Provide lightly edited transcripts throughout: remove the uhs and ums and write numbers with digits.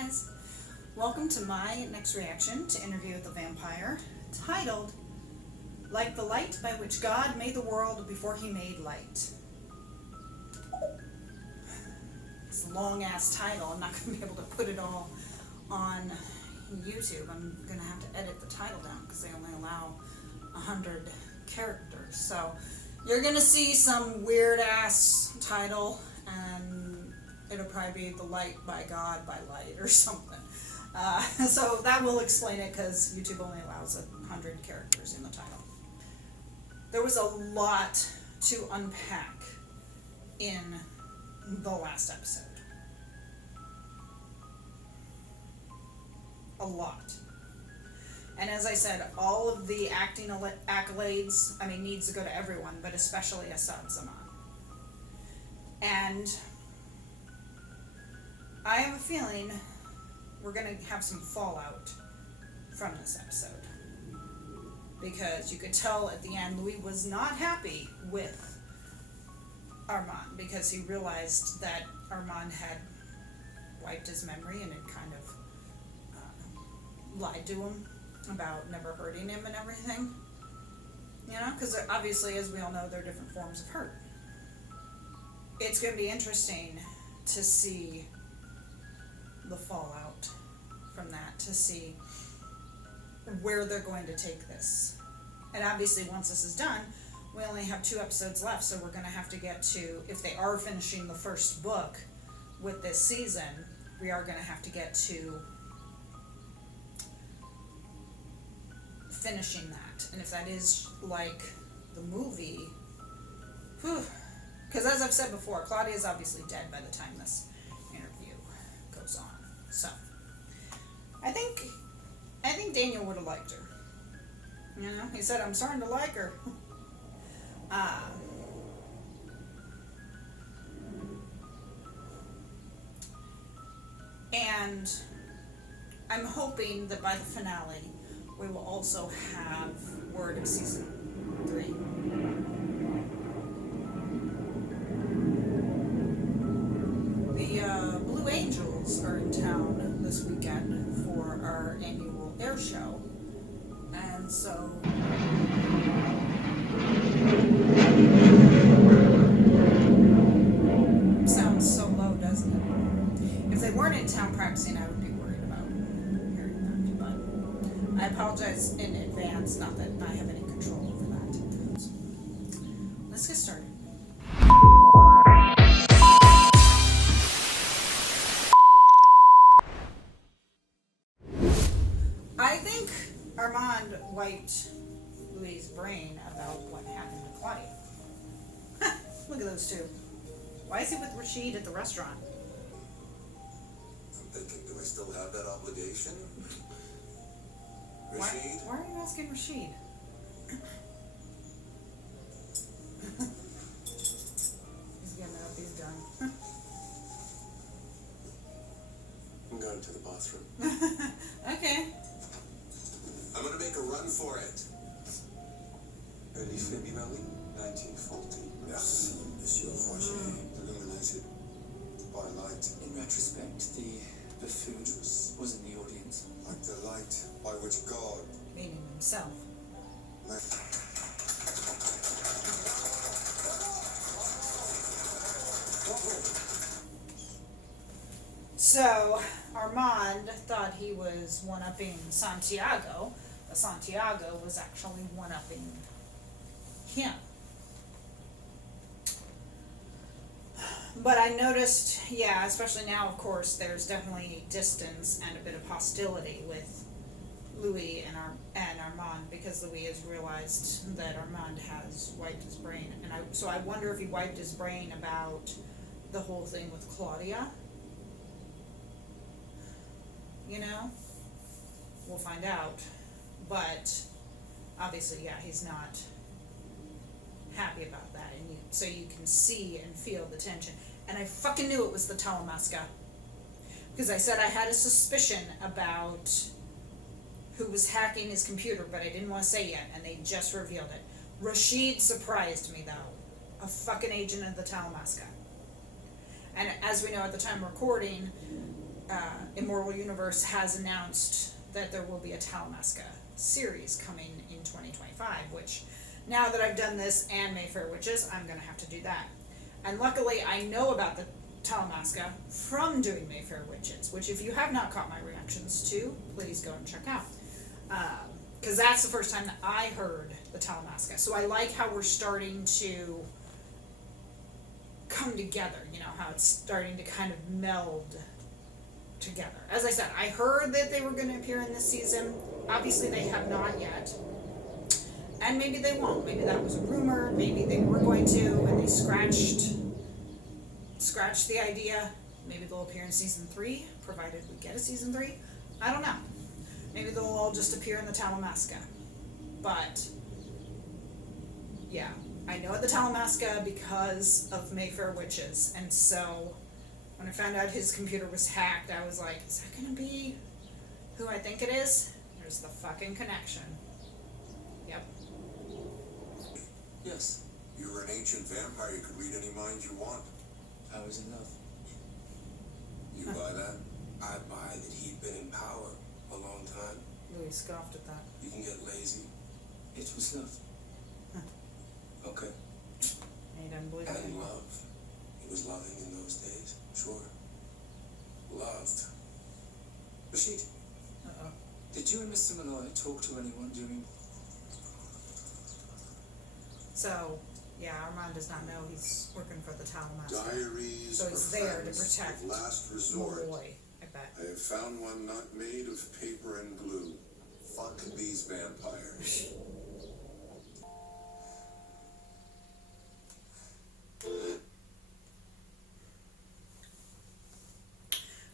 guys, welcome to my next reaction to Interview with the Vampire, titled Like the Light by Which God Made the World Before He Made Light. It's a long ass title. I'm not going to be able to put it all on YouTube. I'm going to have to edit the title down because they only allow 100 characters. So you're going to see some weird ass title, and it'll probably be The Light by God by Light or something. So that will explain it because YouTube only allows 100 characters in the title. There was a lot to unpack in the last episode. A lot. And as I said, all of the acting accolades, needs to go to everyone, but especially Asad Zaman. And I have a feeling we're going to have some fallout from this episode. Because you could tell at the end Louis was not happy with Armand because he realized that Armand had wiped his memory and had kind of lied to him about never hurting him and everything. Because obviously, as we all know, there are different forms of hurt. It's going to be interesting to see the fallout from that, to see where they're going to take this. And obviously, once this is done, we only have 2 episodes left, so we're going to have to get to, if they are finishing the first book with this season, we are going to have to get to finishing that. And if that is like the movie, because as I've said before, Claudia is obviously dead by the time this interview goes on. So I think Daniel would have liked her. He said, "I'm starting to like her." And I'm hoping that by the finale, we will also have word of season 3. The Blue Angels are in town this weekend for our annual air show. And so sounds so low, doesn't it? If they weren't in town practicing, I would be worried about hearing that. But I apologize in advance, not that I have any control over that. Let's get started. I think Armand wiped Louis' brain about what happened to Claudia. Look at those two. Why is he with Rashid at the restaurant? I'm thinking, do I still have that obligation? Rashid? Why are you asking Rashid? He's getting up, he's done. I'm going to the bathroom. Okay. I'm going to make a run for it. Early February 1940. Merci, Monsieur Roger. Illuminated by light. In retrospect, the food was in the audience. Like the light by which God Meaning himself. made. So, Armand thought he was one-upping Santiago, but Santiago was actually one-upping him. But I noticed, especially now, of course, there's definitely distance and a bit of hostility with Louis and Armand, because Louis has realized that Armand has wiped his brain. And so I wonder if he wiped his brain about the whole thing with Claudia. We'll find out. But obviously, he's not happy about that. And so you can see and feel the tension. And I fucking knew it was the Talamasca. Because I said I had a suspicion about who was hacking his computer, but I didn't want to say yet. And they just revealed it. Rashid surprised me, though. A fucking agent of the Talamasca. And as we know at the time of recording, Immortal Universe has announced that there will be a Talamasca series coming in 2025, which now that I've done this and Mayfair Witches, I'm going to have to do that. And luckily, I know about the Talamasca from doing Mayfair Witches, which if you have not caught my reactions to, please go and check out. Because that's the first time that I heard the Talamasca. So I like how we're starting to come together, you know, how it's starting to kind of meld together. As I said, I heard that they were going to appear in this season. Obviously, they have not yet. And maybe they won't. Maybe that was a rumor. Maybe they were going to, and they scratched the idea. Maybe they'll appear in season 3, provided we get a season 3. I don't know. Maybe they'll all just appear in the Talamasca. But, yeah. I know the Talamasca because of Mayfair Witches. And so, when I found out his computer was hacked, I was like, is that going to be who I think it is? There's the fucking connection. Yep. Yes, You were an ancient vampire. You could read any mind you want. I was in love. You buy that? I buy that he'd been in power a long time. Louis scoffed at that. You can get lazy. It was love. Okay. He didn't believe it And anymore. love. He was loving in those days. Sure. Loved. Rashid, Uh-oh. did you and Mr. Malloy talk to anyone during... So, yeah, Armand does not know he's working for the Talamasca. Diaries So for he's there to friends protect of last resort. Malloy, I bet. I have found one not made of paper and glue. Fuck these vampires.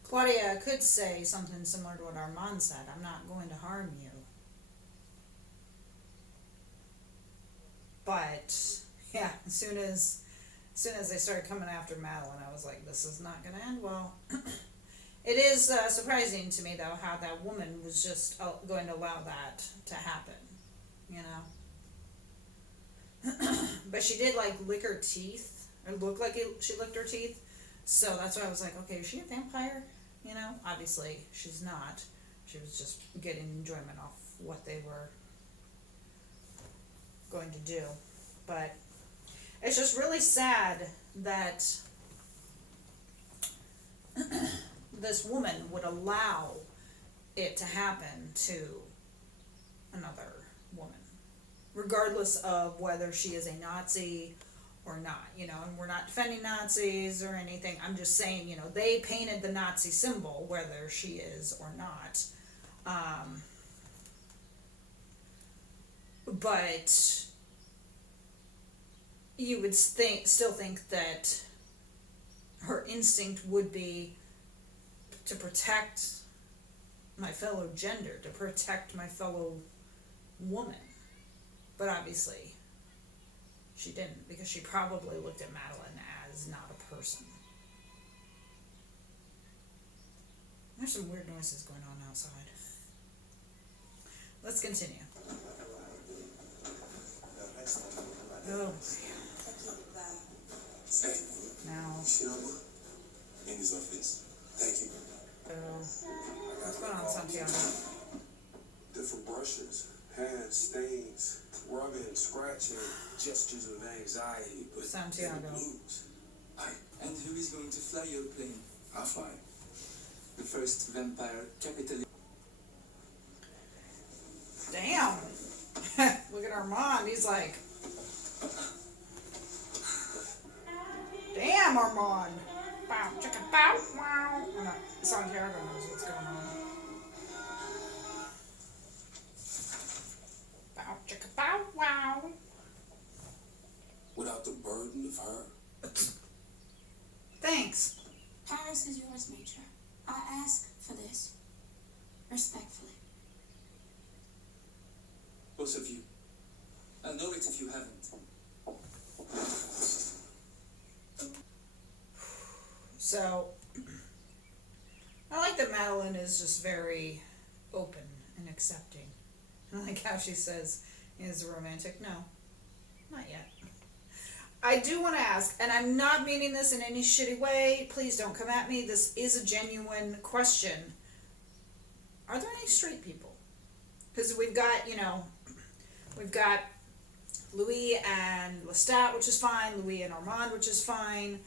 Claudia could say something similar to what Armand said. I'm not going to harm you. But, yeah, as soon as they started coming after Madeline, I was like, this is not going to end well. It is surprising to me, though, how that woman was just going to allow that to happen, you know? But she did, like, lick her teeth. It looked like she licked her teeth. So that's why I was like, okay, is she a vampire? You know? Obviously, she's not. She was just getting enjoyment off what they were going to do. But it's just really sad that this woman would allow it to happen to another woman, regardless of whether she is a Nazi or not, you know. And we're not defending Nazis or anything. I'm just saying, you know, they painted the Nazi symbol, whether she is or not. But you would still think that her instinct would be to protect my fellow gender, to protect my fellow woman. But obviously, she didn't, because she probably looked at Madeline as not a person. There's some weird noises going on outside. Let's continue. Oh, Hey, now, you see that one? In his office. Thank you. what's going on, Santiago? Different brushes, hands, stains, rubbing, scratching, gestures of anxiety, but Santiago. in the blues. And who is going to fly your plane? I fly. The first vampire capitalist. Damn! Look at Armand, he's like... Damn, Armand! Bow, chicka, bow, wow! Oh, no, Santiago knows what's going on. Bow, chicka, bow, wow! Without the burden of her. Thanks. Paris is yours, Major. I ask for this. Respectfully. Both of you. I'll know it if you haven't. So, I like that Madeline is just very open and accepting. I like how she says, is it romantic? No, not yet. I do want to ask, and I'm not meaning this in any shitty way. Please don't come at me. This is a genuine question. Are there any straight people? Because we've got, we've got Louis and Lestat, which is fine. Louis and Armand, which is fine.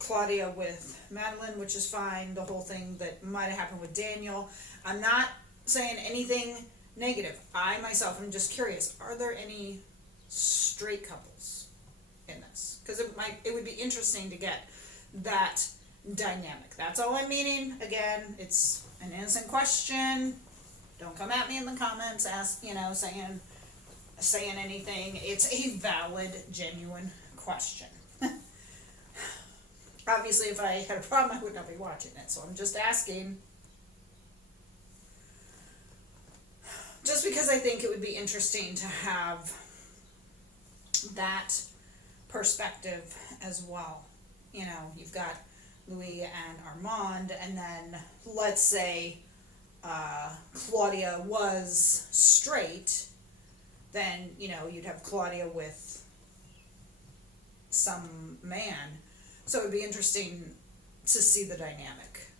Claudia with Madeline, which is fine. The whole thing that might have happened with Daniel. I'm not saying anything negative. I myself am just curious. Are there any straight couples in this? Because it would be interesting to get that dynamic. That's all I'm meaning. Again, it's an innocent question. Don't come at me in the comments, saying anything. It's a valid, genuine question. Obviously, if I had a problem, I would not be watching it. So I'm just asking. Just because I think it would be interesting to have that perspective as well. You've got Louis and Armand, and then let's say Claudia was straight, then, you'd have Claudia with some man. So it would be interesting to see the dynamic.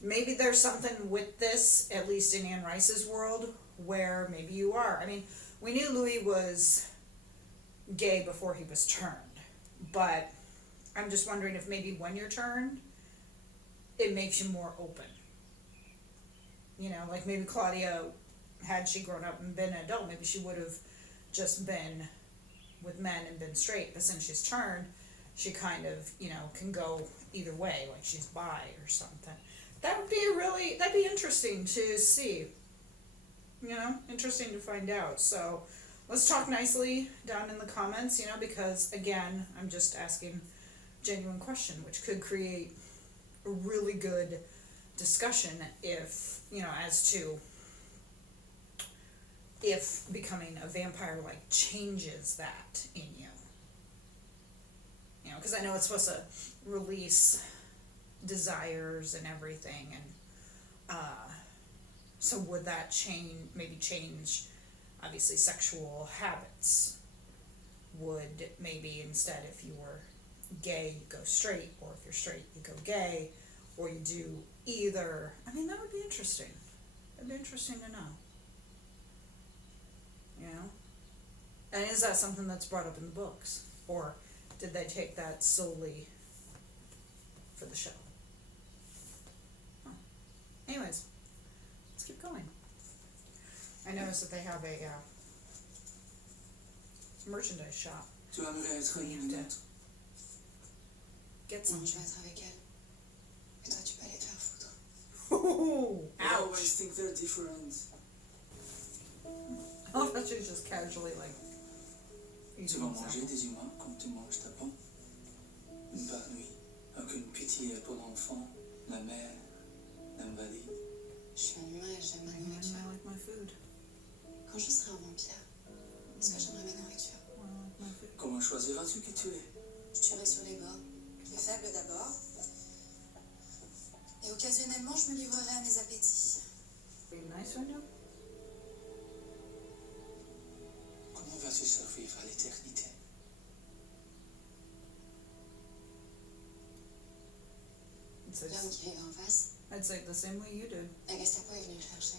Maybe there's something with this, at least in Anne Rice's world, where maybe you are. I mean, we knew Louis was gay before he was turned, but I'm just wondering if maybe when you're turned, it makes you more open. Like maybe Claudia, had she grown up and been an adult, maybe she would have just been with men and been straight, but since she's turned, she kind of, can go either way, like she's bi or something. That'd be interesting to see. Interesting to find out. So let's talk nicely down in the comments, because again, I'm just asking a genuine question, which could create a really good discussion if, as to if becoming a vampire changes that in you. Because I know it's supposed to release desires and everything, and so would that change obviously sexual habits? Would maybe instead, if you were gay, you go straight, or if you're straight, you go gay, or you do either? I mean, that would be interesting. It'd be interesting to know. And is that something that's brought up in the books, or did they take that solely for the show? Anyways, let's keep going. I noticed that they have a merchandise shop. Tu aimerais être une autre? Get Non, some. je vais être avec elle. Et toi, tu peux aller te faire foutre. Ooh, I ouch. always think they're different. I love that she's just casually like. Tu vas manger des humains comme tu manges ta pomme. Une par nuit, aucune pitié pour l'enfant, la mère, l'invalide. Je suis un humain et j'aime ma I nourriture. like my food. Quand je serai un vampire, est-ce que j'aimerais ma nourriture? I like my food. Comment choisiras-tu qui tu es? Je tuerai sur les bords, les faibles d'abord. Et occasionnellement, je me livrerai à mes appétits. Be nice right now. Comment vas-tu survivre à l'éternité? L'homme qui vit en face, I'd say it the same way you did. la Gestapo est venue le chercher.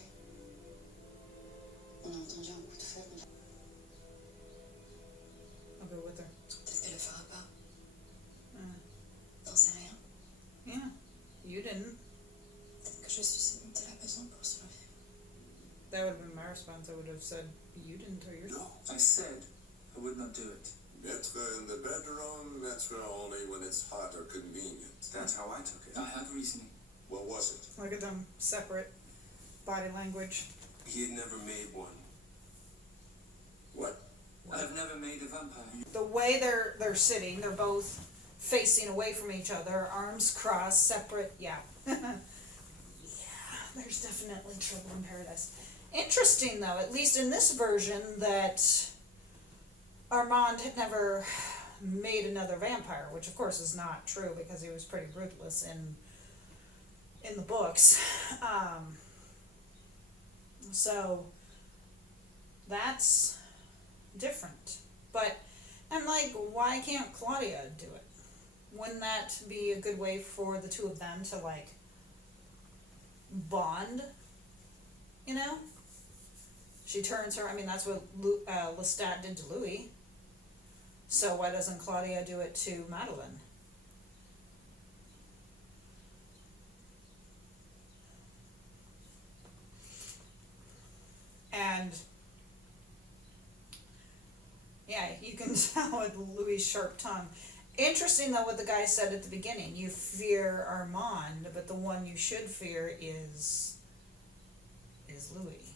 On a entendu un coup de feu, mais I'll go with her. peut-être qu'elle le fera pas. Uh, T'en sais rien. yeah, you didn't. Peut-être que je suis ce dont elle a besoin pour survivre. That would have been my response. I would have said, you didn't or yours. No. I said I would not do it. Mettre in the bedroom, mettre only when it's hot or convenient. That's how I took it. I had reasoning. What was it? Look at them, separate body language. He had never made one. What? I've never made a vampire. The way they're sitting, they're both facing away from each other, arms crossed, separate. Yeah. Yeah, there's definitely trouble in paradise. Interesting though, at least in this version, that Armand had never made another vampire, which of course is not true because he was pretty ruthless in the books. So That's different. But, and like, why can't Claudia do it? Wouldn't that be a good way for the two of them to like bond? You know? She turns her, I mean, that's what Lestat did to Louis. So why doesn't Claudia do it to Madeline? And yeah, you can tell with Louis' sharp tongue. Interesting though what the guy said at the beginning. You fear Armand, but the one you should fear is Louis.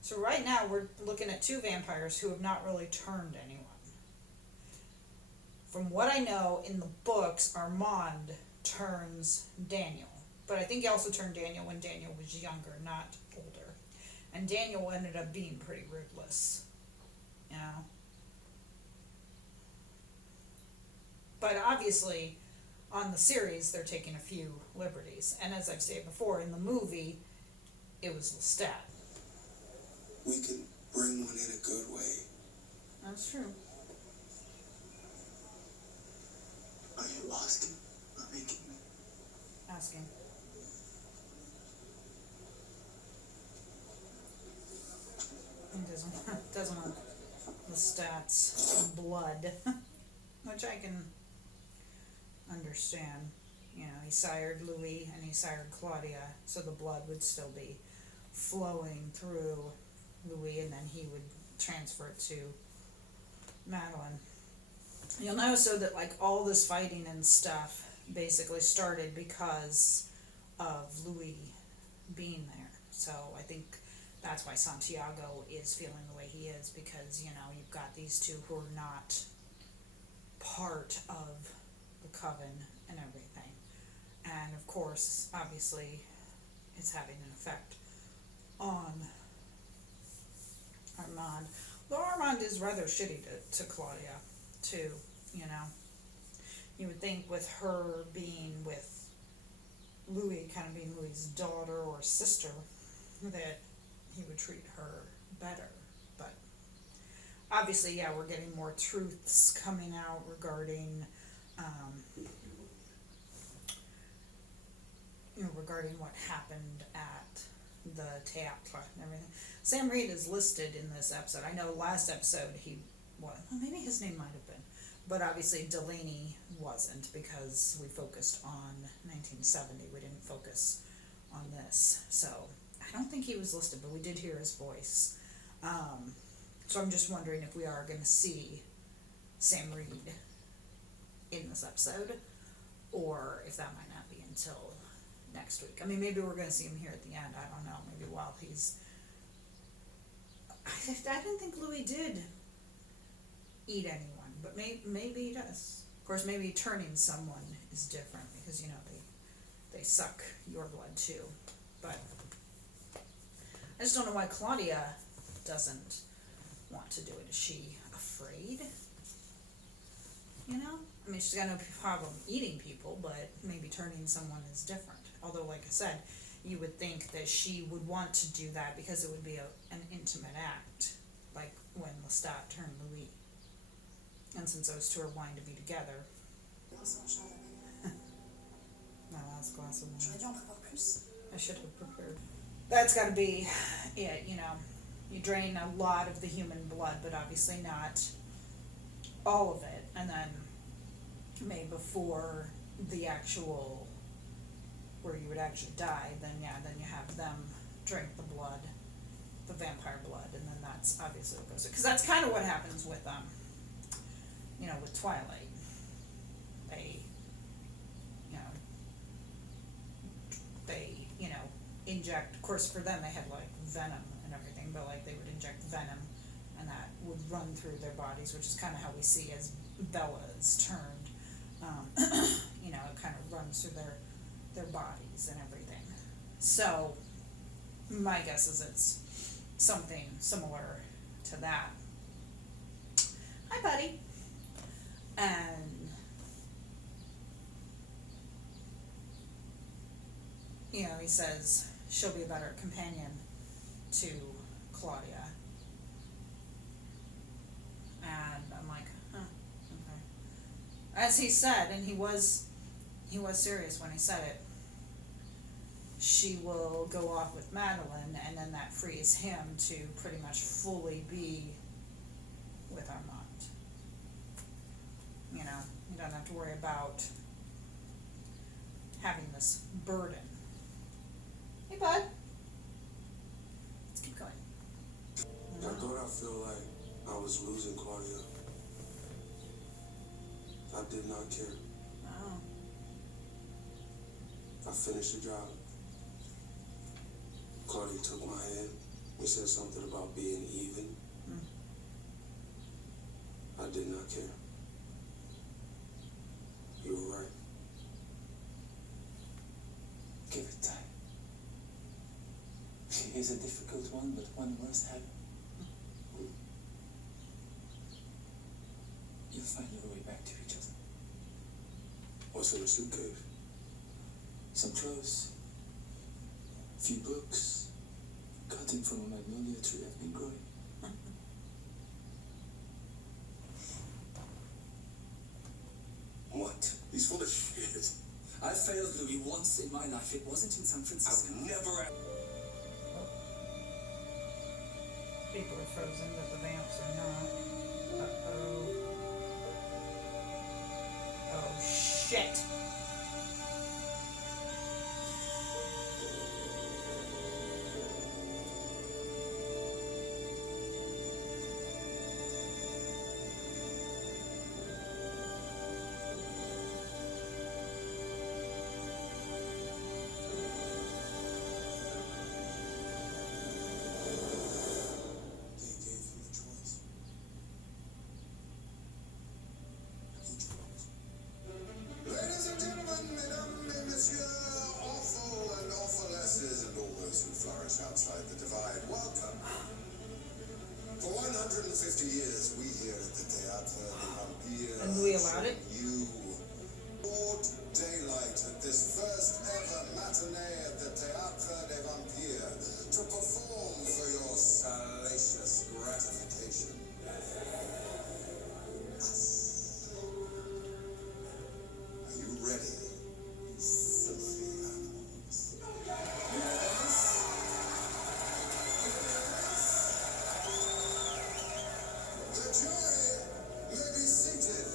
So right now we're looking at two vampires who have not really turned anyone. From what I know in the books, Armand turns Daniel. But I think he also turned Daniel when Daniel was younger, not older. And Daniel ended up being pretty ruthless. You know? But obviously, on the series, they're taking a few liberties. And as I've said before, in the movie, it was Lestat. We can bring one in a good way. That's true. Are you asking or making me? Asking. He doesn't want Lestat's blood, which I can understand. You know, he sired Louis and he sired Claudia, so the blood would still be flowing through Louis, and then he would transfer it to Madeline. You'll notice so that like all this fighting and stuff basically started because of Louis being there. So I think that's why Santiago is feeling the way he is, because you know you've got these two who are not part of the coven and everything, and of course obviously it's having an effect on Armand. Though Armand is rather shitty to Claudia too, you know. You would think with her being with Louis, kind of being Louis' daughter or sister, that he would treat her better. But obviously, yeah, we're getting more truths coming out regarding, regarding what happened at the theatre and everything. Sam Reed is listed in this episode. I know last episode well, maybe his name might have been, but obviously Delaney wasn't, because we focused on 1970. We didn't focus on this. So I don't think he was listed, but we did hear his voice. So I'm just wondering if we are going to see Sam Reed in this episode, or if that might not be until next week. I mean, maybe we're going to see him here at the end. I don't know. Maybe while he's... I didn't think Louis did eat anyone, but maybe he does. Of course, maybe turning someone is different, because, you know, they suck your blood too. But I just don't know why Claudia doesn't want to do it. Is she afraid? You know? I mean, she's got no problem eating people, but maybe turning someone is different. Although, like I said, you would think that she would want to do that because it would be an intimate act, like when Lestat turned Louis. And since those two are wanting to be together. No, that's a glass of wine. I should have prepared. That's got to be it, you know. You drain a lot of the human blood, but obviously not all of it. And then maybe before the actual, where you would actually die, then you have them drink the blood, the vampire blood, and then that's obviously what goes, because that's kind of what happens with you know, with Twilight. They inject, of course for them they had like venom and everything, but like they would inject venom and that would run through their bodies, which is kind of how we see as Bella is turned. You know, it kind of runs through their bodies and everything. So my guess is it's something similar to that. Hi, buddy. And you know, he says she'll be a better companion to Claudia. And I'm like, huh, okay. As he said, and he was serious when he said it, she will go off with Madeline, and then that frees him to pretty much fully be with Armand. You know, you don't have to worry about having this burden. Hey, bud. Let's keep going. I thought I felt like I was losing Claudia. I did not care. Oh. I finished the job. Claudia took my hand. We said something about being even. I did not care. You were right. Give it time. It is a difficult one, but one must have. You'll find your way back to each other. What's in the suitcase? Some clothes, a few books, cutting from a magnolia tree I've been growing. What? He's full of shit. I failed Louis once in my life. It wasn't in San Francisco. I've never. People are frozen, but the vamps are not. Uh-oh. Oh, shit. They gave him a choice. He chose. Ladies and gentlemen, mesdames et messieurs, awful and awfullesses, and all those who flourish outside the divide, welcome. For 150 years, we here at the Théâtre des Vampires. And we allowed it? You. Broad daylight at this first ever matinee at the Théâtre des Vampires to perform for your salacious gratification. Are you ready, you filthy animals? The jury may be seated.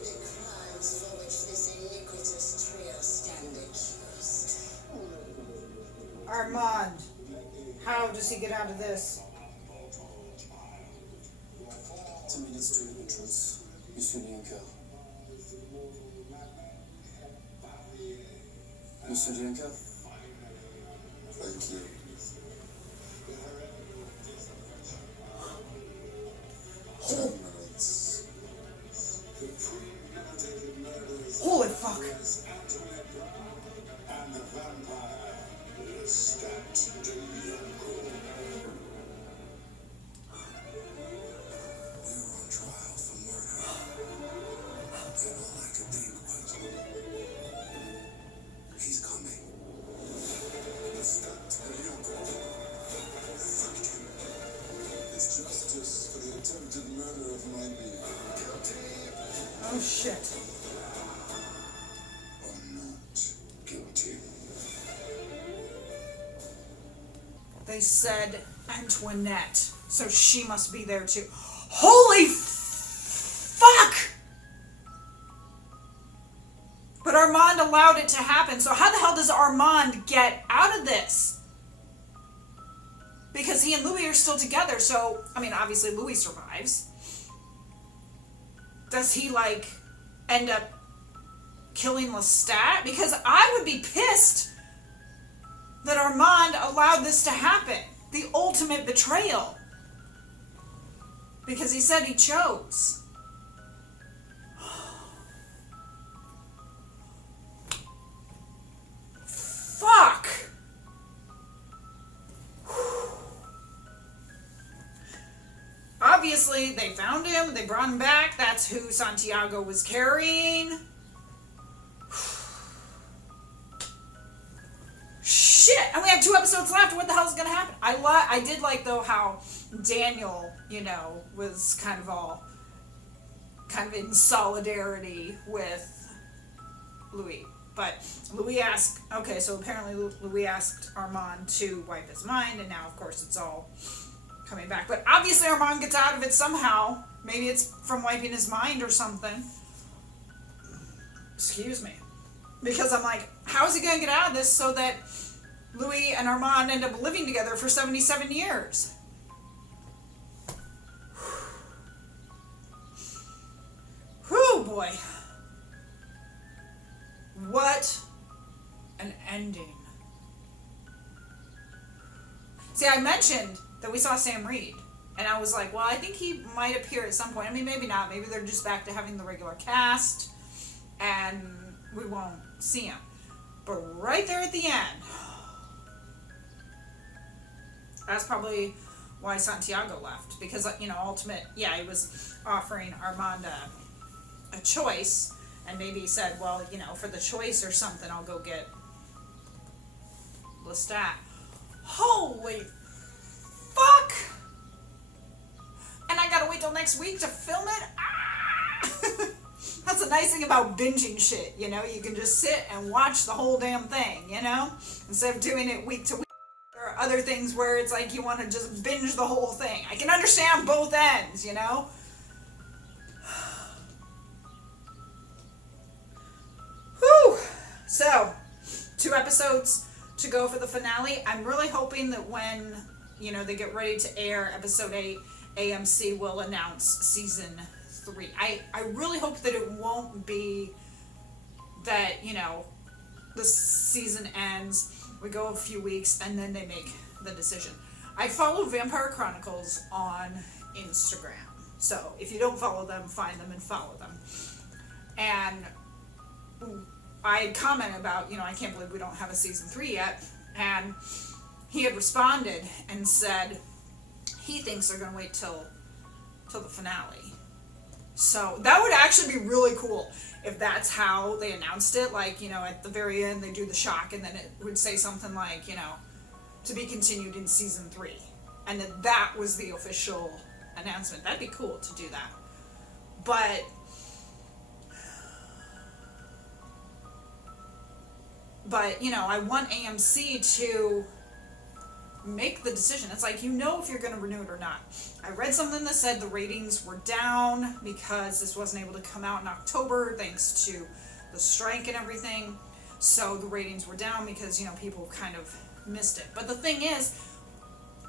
The crimes for which this iniquitous trio stand accused. Armand. How does he get out of this? 10 minutes to the entrance. Monsieur Lienker. Monsieur Lienker? Thank you. Minutes. Holy fuck. And the vampire, Lestat de Bianco. We were on trial for murder. And all I could think was, he's coming. Lestat de Bianco. Fuck him. It's justice for the attempted murder of my being. Guilty Oh, shit. or not guilty. They said Antoinette, so she must be there too. Holy fuck! But Armand allowed it to happen, so how the hell does Armand get out of this? Because he and Louis are still together, so, I mean, obviously Louis survives. Does he, like, end up killing Lestat? Because I would be pissed that Armand allowed this to happen. The ultimate betrayal. Because he said he chose. Fuck! obviously they found him, they brought him back. That's who Santiago was carrying. Shit, and we have 2 episodes left. What the hell is gonna happen? I did like though how Daniel, was kind of in solidarity with Louis. But Louis asked, okay, so apparently Louis asked Armand to wipe his mind, and now of course it's all coming back. But obviously Armand gets out of it somehow. Maybe it's from wiping his mind or something. Excuse me. Because I'm like, how is he going to get out of this so that Louis and Armand end up living together for 77 years? Whew, boy. What an ending. See, I mentioned that we saw Sam Reed, and I was like, well, I think he might appear at some point. I mean, maybe not. Maybe they're just back to having the regular cast, and we won't see him. But right there at the end, that's probably why Santiago left. Because, ultimate, he was offering Armand a choice, and maybe he said, well, for the choice or something, I'll go get Lestat. Holy fuck! And I gotta wait till next week to film it? Ah! That's the nice thing about binging shit, you can just sit and watch the whole damn thing, instead of doing it week to week. There are other things where it's like you want to just binge the whole thing. I can understand both ends, Whew! So, 2 episodes to go for the finale. I'm really hoping that when, they get ready to air episode 8, AMC will announce season 3. I really hope that it won't be that, the season ends, we go a few weeks, and then they make the decision. I follow Vampire Chronicles on Instagram. So if you don't follow them, find them and follow them. And I had commented about, I can't believe we don't have a season 3 yet. And he had responded and said he thinks they're going to wait till the finale. So that would actually be really cool if that's how they announced it. Like, at the very end they do the shock and then it would say something like, to be continued in season 3. And that was the official announcement. That'd be cool to do that. But I want AMC to make the decision. It's like, if you're going to renew it or not. I read something that said the ratings were down because this wasn't able to come out in October thanks to the strike and everything. So the ratings were down because, people kind of missed it. But the thing is,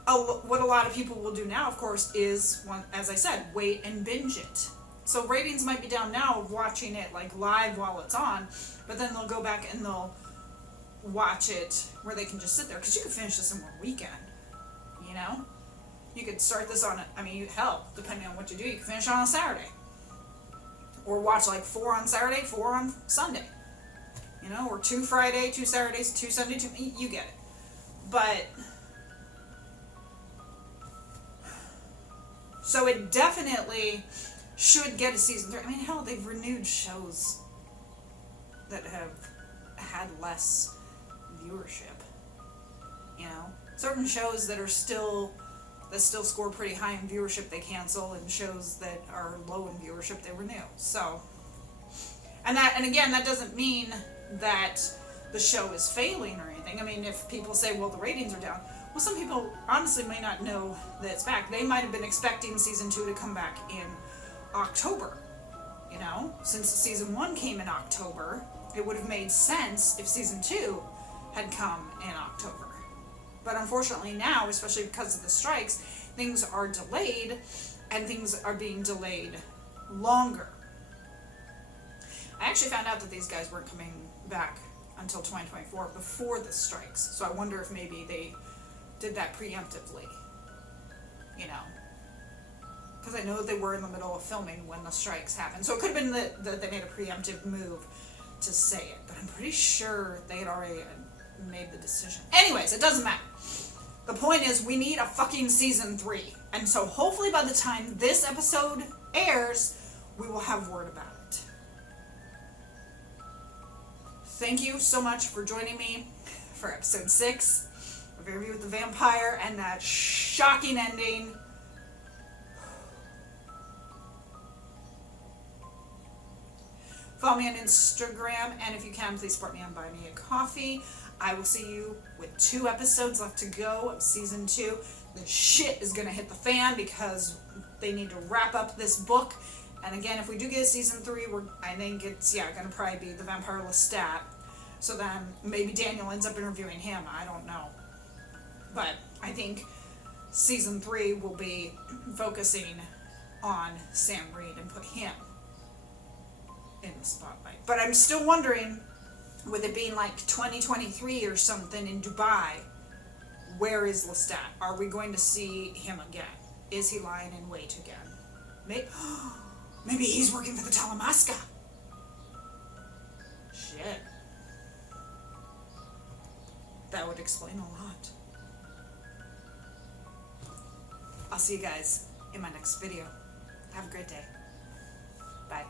what a lot of people will do now, of course, is, as I said, wait and binge it. So ratings might be down now of watching it like live while it's on, but then they'll go back and they'll watch it where they can just sit there, because you could finish this in one weekend. You could start this on hell, depending on what you do, you can finish it on a Saturday, or watch like 4 on Saturday, 4 on Sunday, or 2 Friday, 2 Saturdays, 2 Sunday, 2, you get it. But so it definitely should get a season 3. Hell, they've renewed shows that have had less viewership. Certain shows that still score pretty high in viewership they cancel, and shows that are low in viewership they renew. So, and again, that doesn't mean that the show is failing or anything. If people say, well, the ratings are down, well, some people honestly may not know that it's back. They might have been expecting season 2 to come back in October. Since season 1 came in October, it would have made sense if season 2 had come in October. But unfortunately now, especially because of the strikes, things are delayed, and things are being delayed longer. I actually found out that these guys weren't coming back until 2024 before the strikes. So I wonder if maybe they did that preemptively. Because I know that they were in the middle of filming when the strikes happened. So it could have been that they made a preemptive move to say it. But I'm pretty sure they had already made the decision. Anyways, it doesn't matter. The point is, we need a fucking season 3. And so hopefully by the time this episode airs, we will have word about it. Thank you so much for joining me for episode 6 of Interview with the Vampire and that shocking ending. Follow me on Instagram, and if you can, please support me on Buy Me a Coffee. I will see you with 2 episodes left to go of season 2. The shit is gonna hit the fan because they need to wrap up this book. And again, if we do get a season 3, I think it's gonna probably be the Vampire Lestat. So then maybe Daniel ends up interviewing him. I don't know, but I think season 3 will be focusing on Sam Reed and put him in the spotlight. But I'm still wondering, with it being like 2023 or something in Dubai, where is Lestat? Are we going to see him again? Is he lying in wait again? Maybe he's working for the Talamasca. Shit. That would explain a lot. I'll see you guys in my next video. Have a great day. Bye.